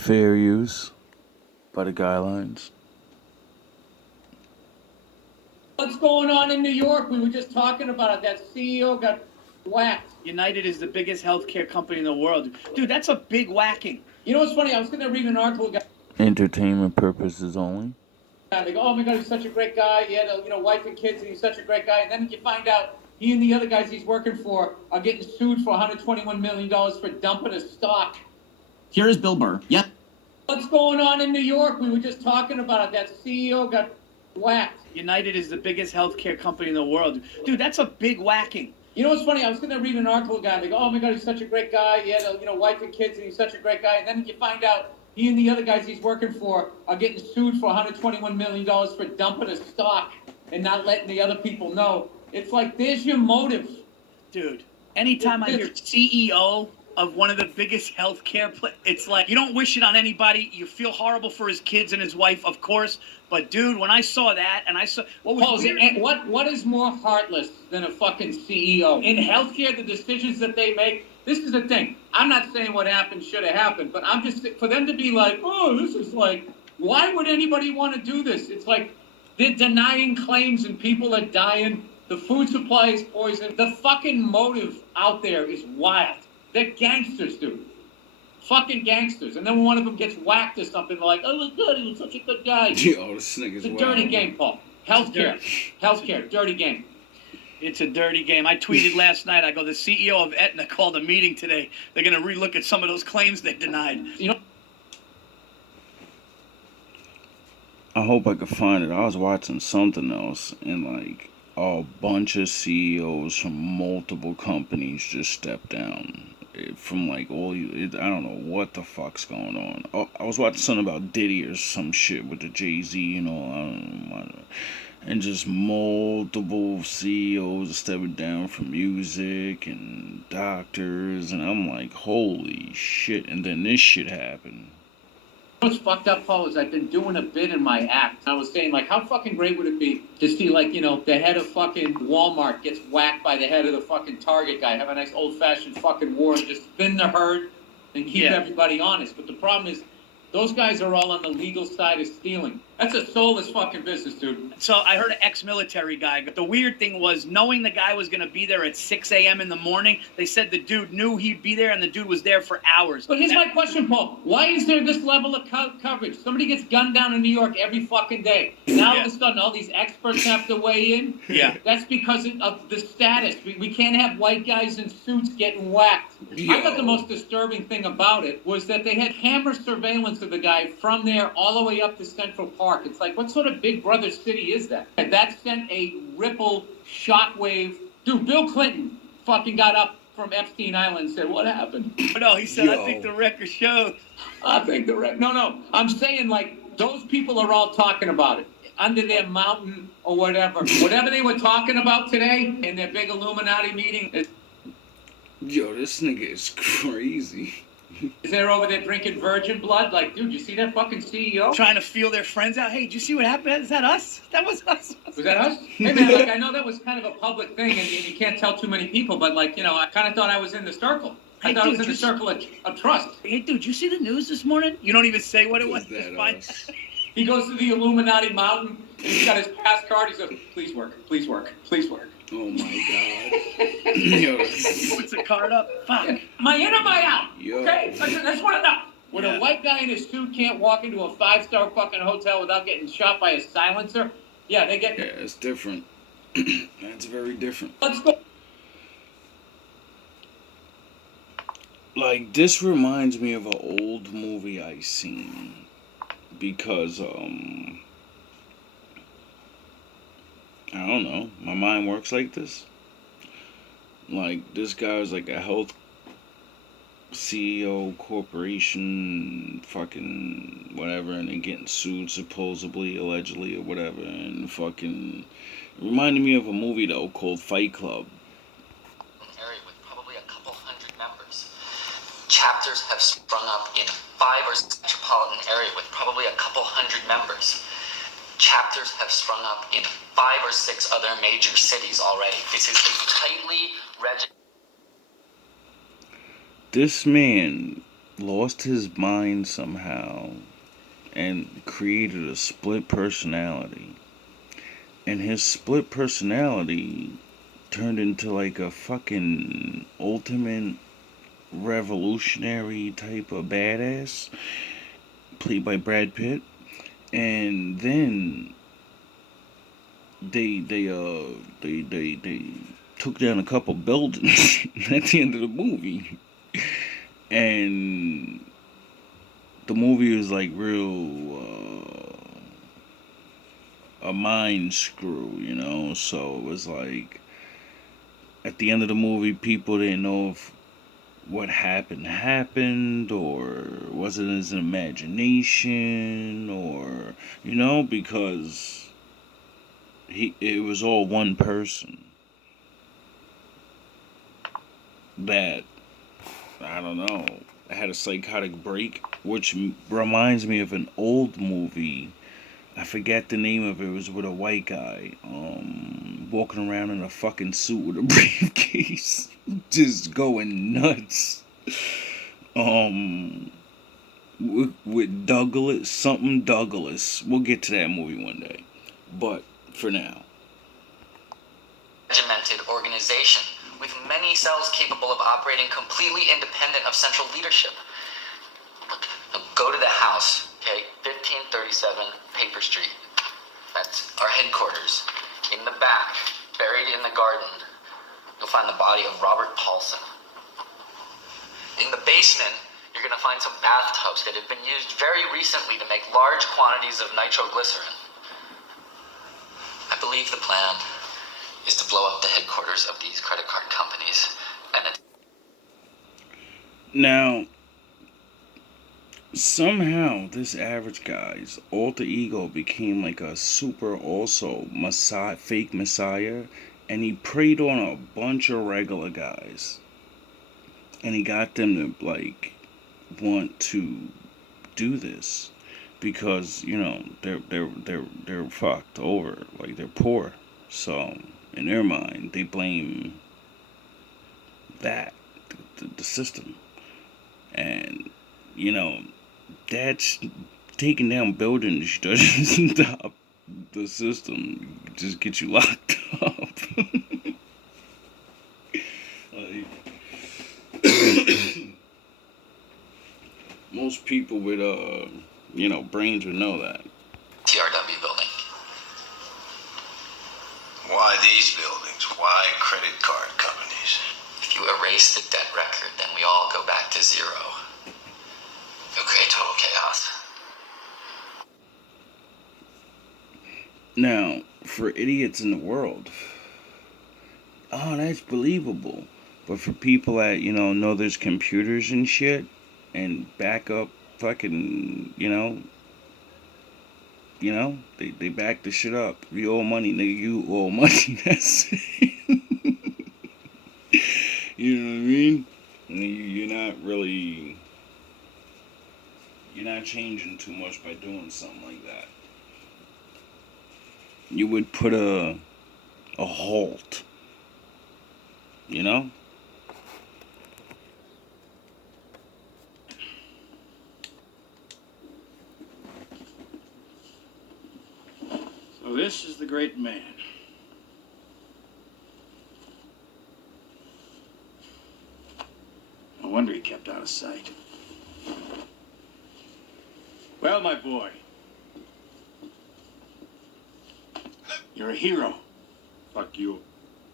fair use by the guidelines. What's going on in New York? We were just talking about it. That CEO got whacked. United is the biggest healthcare company in the world. Dude, that's a big whacking. You know what's funny? I was going to read an article. Entertainment purposes only. They go, oh my God, he's such a great guy. He had a wife and kids, and he's such a great guy. And then you find out he and the other guys he's working for are getting sued for $121 million for dumping a stock. Here is Bill Burr. Yeah. What's going on in New York? We were just talking about it. That CEO got whacked. United is the biggest healthcare company in the world. Dude, that's a big whacking. You know what's funny? I was going to read an article. They go, oh my God, he's such a great guy. He had a wife and kids, and he's such a great guy. And then you find out he and the other guys he's working for are getting sued for $121 million for dumping a stock and not letting the other people know. It's like, there's your motive. Dude, anytime I hear CEO of one of the biggest healthcare it's like, you don't wish it on anybody. You feel horrible for his kids and his wife, of course. But dude, when I saw that, and I saw what is more heartless than a fucking CEO in healthcare? The decisions that they make. This is the thing. I'm not saying what happened should have happened, but I'm just for them to be like, oh, this is like, why would anybody want to do this? It's like they're denying claims and people are dying. The food supply is poisoned. The fucking motive out there is wild. They're gangsters, dude. Fucking gangsters. And then when one of them gets whacked or something, they're like, oh my God, he was such a good guy. Yo, this nigga's It's a dirty game, Paul. Healthcare, dirty game. It's a dirty game. I tweeted last night, I go, the CEO of Aetna called a meeting today. They're going to relook at some of those claims they denied. You know, I hope I could find it. I was watching something else, and like a bunch of CEOs from multiple companies just stepped down. From like I don't know what the fuck's going on. Oh, I was watching something about Diddy or some shit with the Jay-Z and all. And just multiple CEOs stepping down from music and doctors, and I'm like, holy shit! And then this shit happened. what's fucked up, Paul, is I've been doing a bit in my act. I was saying, like, how fucking great would it be to see, like, the head of fucking Walmart gets whacked by the head of the fucking Target guy, have a nice old-fashioned fucking war and just spin the herd and keep everybody honest. But the problem is, those guys are all on the legal side of stealing. That's a soulless fucking business, dude. So I heard an ex-military guy. The weird thing was, knowing the guy was going to be there at 6 a.m. in the morning, they said the dude knew he'd be there, and the dude was there for hours. But here's my question, Paul. Why is there this level of coverage? Somebody gets gunned down in New York every fucking day. Now all of a sudden, all these experts have to weigh in? Yeah. That's because of the status. We can't have white guys in suits getting whacked. I thought the most disturbing thing about it was that they had camera surveillance of the guy from there all the way up to Central Park. It's like, what sort of Big Brother city is that? And that sent a ripple shockwave. Dude, Bill Clinton fucking got up from Epstein Island and said, what happened? No, he said, I think the record showed. No. I'm saying, like, those people are all talking about it under their mountain or whatever. Whatever they were talking about today in their big Illuminati meeting. Yo, this nigga is crazy. Is they're over there drinking virgin blood? Like, dude, you see that fucking CEO? Trying to feel their friends out. Hey, did you see what happened? Is that us? That was us. Was that us? Hey, man, like, I know that was kind of a public thing, and you can't tell too many people, but, like, I kind of thought I was in the circle. I thought I was in the circle of trust. Hey, dude, you see the news this morning? You don't even say what it was. He goes to the Illuminati mountain, and he's got his pass card. He says, please work, please work, please work. Oh, my God. Yo. Puts a card up. Fuck. Am I in or am I out? Yo. Okay, I just want to know. When a white guy in a suit can't walk into a 5-star fucking hotel without getting shot by a silencer, they get... Yeah, it's different. That's very different. Let's go. Like, this reminds me of an old movie I seen. Because, I don't know. My mind works like this. Like, this guy was like a health CEO, corporation, fucking whatever, and then getting sued supposedly, allegedly, or whatever. And fucking, it reminded me of a movie, though, called Fight Club. An area with probably a couple hundred members. Chapters have sprung up in 5 or 6 metropolitan area with probably a couple hundred members. Chapters have sprung up in 5 or 6 other major cities already. This is a tightly registered. This man lost his mind somehow and created a split personality. And his split personality turned into like a fucking ultimate revolutionary type of badass played by Brad Pitt. And then they took down a couple buildings at the end of the movie. And the movie was like real a mind screw, you know. So it was like at the end of the movie, people didn't know if what happened, or was it his imagination, or because it was all one person that, I don't know, had a psychotic break, which reminds me of an old movie. I forget the name of it. It was with a white guy, walking around in a fucking suit with a briefcase, just going nuts. With Douglas. We'll get to that movie one day, but for now. Regimented organization with many cells capable of operating completely independent of central leadership. Look, go to the house, okay? 1537 Paper Street. That's our headquarters. In the back, buried in the garden, you'll find the body of Robert Paulson. In the basement, you're going to find some bathtubs that have been used very recently to make large quantities of nitroglycerin. I believe the plan is to blow up the headquarters of these credit card companies and Now, somehow this average guy's alter ego became like a super also fake messiah, and he preyed on a bunch of regular guys, and he got them to like want to do this because they're fucked over, like they're poor. So in their mind, they blame that the system, and that's taking down buildings doesn't stop the system, just get you locked up. Like, most people with brains would know that. TRW building. Why these buildings? Why credit card companies? If you erase the debt record, then we all go back to zero. Okay, total chaos. Now, for idiots in the world, oh, that's believable. But for people that, know there's computers and shit, and back up fucking, they back the shit up. You owe money, nigga, you owe money, that's it. You know what I mean? And you're not changing too much by doing something like that. You would put a halt, So this is the great man. No wonder he kept out of sight. Well, my boy, you're a hero. Fuck you.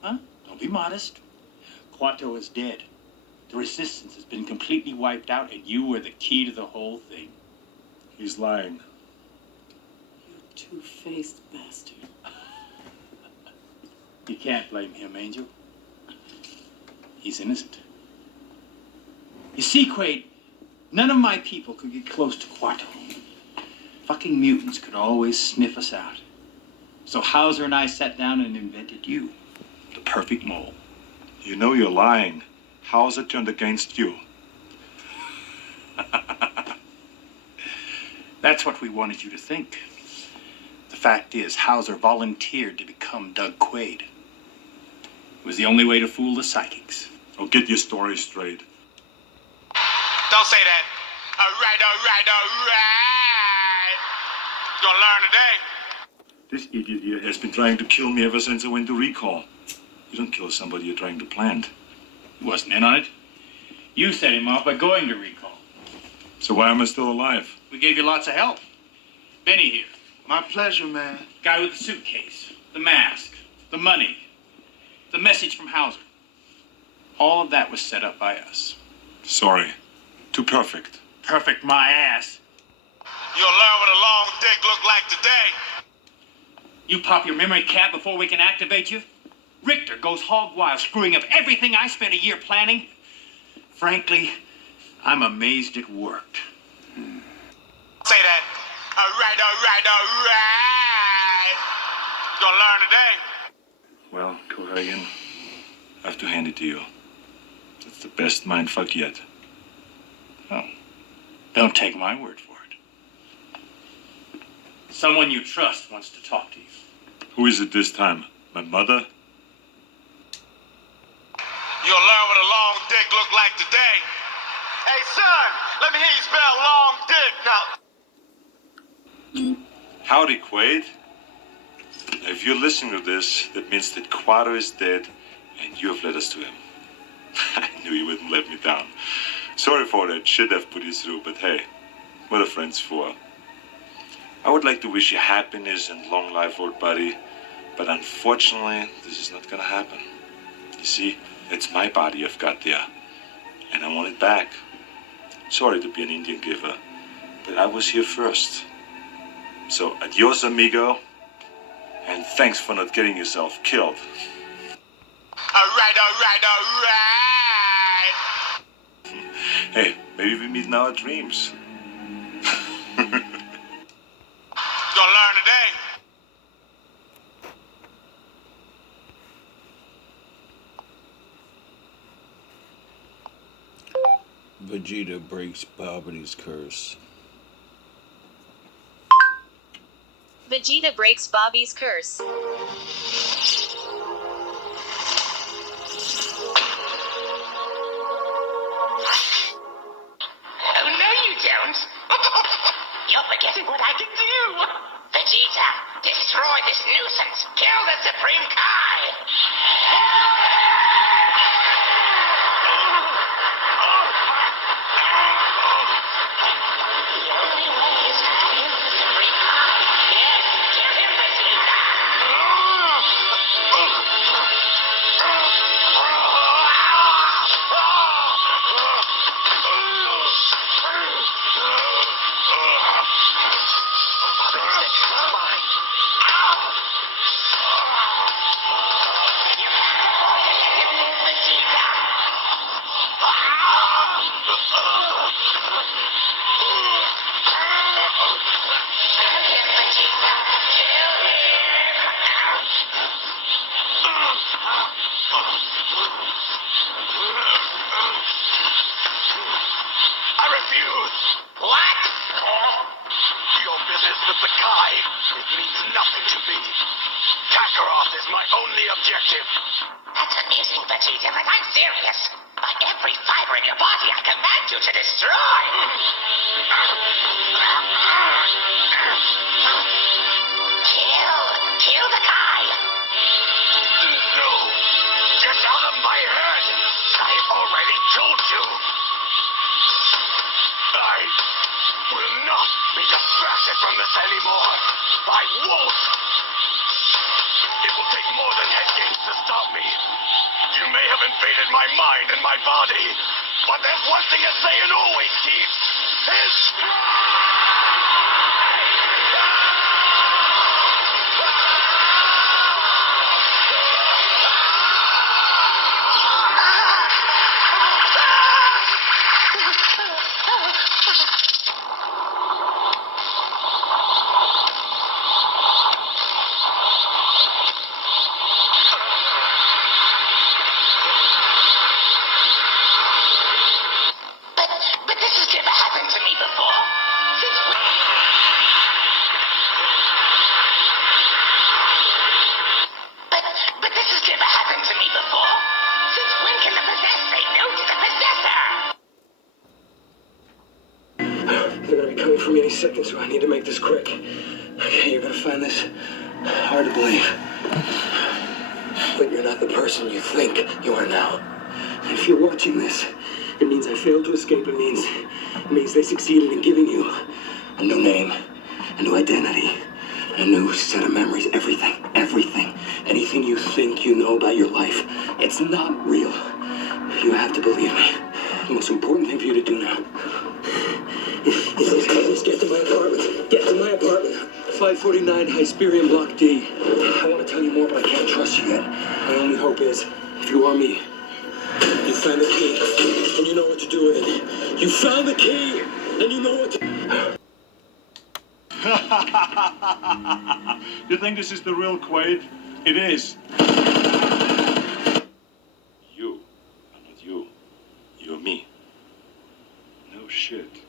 Huh? Don't be modest. Quato is dead. The resistance has been completely wiped out, and you were the key to the whole thing. He's lying. You two-faced bastard. You can't blame him, Angel. He's innocent. You see, Quaid, none of my people could get close to Quato. Fucking mutants could always sniff us out. So Hauser and I sat down and invented you. The perfect mole. You know you're lying. How's it turned against you? That's what we wanted you to think. The fact is, Hauser volunteered to become Doug Quaid. It was the only way to fool the psychics. Oh, get your story straight. The Don't say that. All right, all right, all right. You're gonna learn today. This idiot here has been trying to kill me ever since I went to recall. You don't kill somebody you're trying to plant. He wasn't in on it. You set him off by going to recall. So why am I still alive? We gave you lots of help. Benny here. My pleasure, man. Guy with the suitcase, the mask, the money, the message from Hauser. All of that was set up by us. Sorry. Too perfect. Perfect my ass. You'll learn what a long dick look like today. You pop your memory cap before we can activate you? Richter goes hog wild, screwing up everything I spent a year planning. Frankly, I'm amazed it worked. Say that. All right, all right, all right. You're gonna learn today. Well, Cohagen, I have to hand it to you. That's the best mindfuck yet. Oh, don't take my word for it. Someone you trust wants to talk to you. Who is it this time? My mother? You'll learn what a long dick look like today. Hey, son, let me hear you spell long dick now. Howdy, Quaid. If you're listening to this, that means that Quado is dead, and you have led us to him. I knew you wouldn't let me down. Sorry for that shit I've put you through, but hey, what are friends for? I would like to wish you happiness and long life, old buddy, but unfortunately, this is not gonna happen. You see, it's my body I've got there, and I want it back. Sorry to be an Indian giver, but I was here first. So, adios, amigo, and thanks for not getting yourself killed. All right, all right, all right. Hey, maybe we meet in our dreams. You're gonna learn today. Vegeta breaks Babbidi's curse. Vegeta breaks Bobby's curse. Oh, no, you don't. You're forgetting what I can do. Vegeta, destroy this nuisance. Kill the Supreme Kai. The only way is to kill the Supreme Kai. Yes, kill him, Vegeta. I refuse. What? Your business with the Kai, it means nothing to me. Kakarot is my only objective. That's amusing, Vegeta, but I'm serious. By every fiber in your body, I command you to destroy. Kill the Kai. No, get out of my head. I already told you. I will not be distracted from this anymore. I won't. It will take more than head games to stop me. You may have invaded my mind and my body, but there's one thing a Saiyan always keeps. His But this has never happened to me before. Since when? They're gonna be coming for me any second, so I need to make this quick. Okay, you're gonna find this hard to believe. But you're not the person you think you are now. And if you're watching this, it means I failed to escape. It means they succeeded in giving you a new name, a new identity, a new set of memories. Everything. Anything you think you know about your life, it's not real. You have to believe me. The most important thing for you to do now is get to my apartment. Get to my apartment. 549 Hysperion Block D. I want to tell you more, but I can't trust you yet. My only hope is, if you are me, you find the key, and you know what to do with it. You found the key, and you know what to... You think this is the real Quaid? It is. You are not you. You're me. No shit.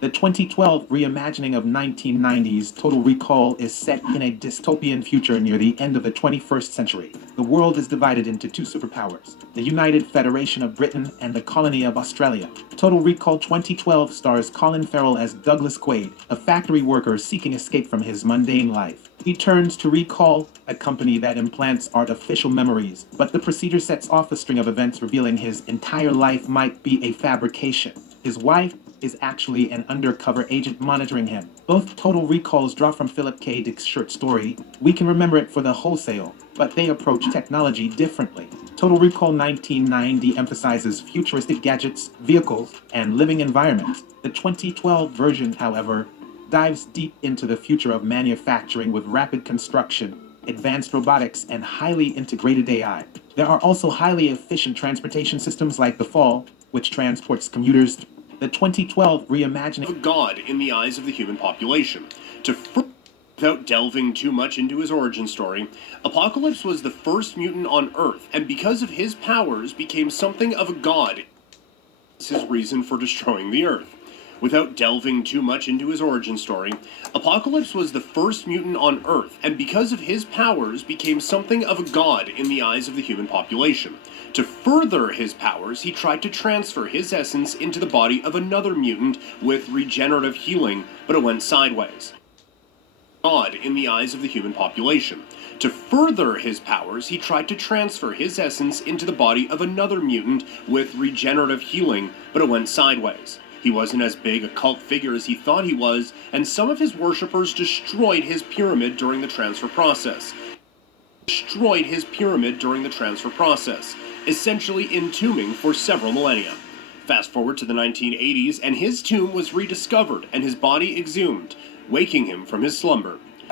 The 2012 reimagining of 1990's Total Recall is set in a dystopian future near the end of the 21st century. The world is divided into two superpowers, the United Federation of Britain and the Colony of Australia. Total Recall 2012 stars Colin Farrell as Douglas Quaid, a factory worker seeking escape from his mundane life. He turns to Recall, a company that implants artificial memories, but the procedure sets off a string of events revealing his entire life might be a fabrication. His wife is actually an undercover agent monitoring him. Both Total Recalls draw from Philip K. Dick's short story. We can remember it for the wholesale, but they approach technology differently. Total Recall 1990 emphasizes futuristic gadgets, vehicles, and living environments. The 2012 version, however, dives deep into the future of manufacturing with rapid construction, advanced robotics, and highly integrated AI. There are also highly efficient transportation systems like the Fall, which transports commuters. The 2012 reimagining of God in the eyes of the human population. Without delving too much into his origin story, Apocalypse was the first mutant on Earth, and because of his powers became something of a god. It's his reason for destroying the Earth. Without delving too much into his origin story, Apocalypse was the first mutant on Earth, and because of his powers became something of a god in the eyes of the human population. To further his powers, he tried to transfer his essence into the body of another mutant with regenerative healing, but it went sideways. God in the eyes of the human population. To further his powers, he tried to transfer his essence into the body of another mutant with regenerative healing, but it went sideways. He wasn't as big a cult figure as he thought he was, and some of his worshippers destroyed his pyramid during the transfer process. Essentially entombing for several millennia. Fast forward to the 1980s, and his tomb was rediscovered and his body exhumed, waking him from his slumber.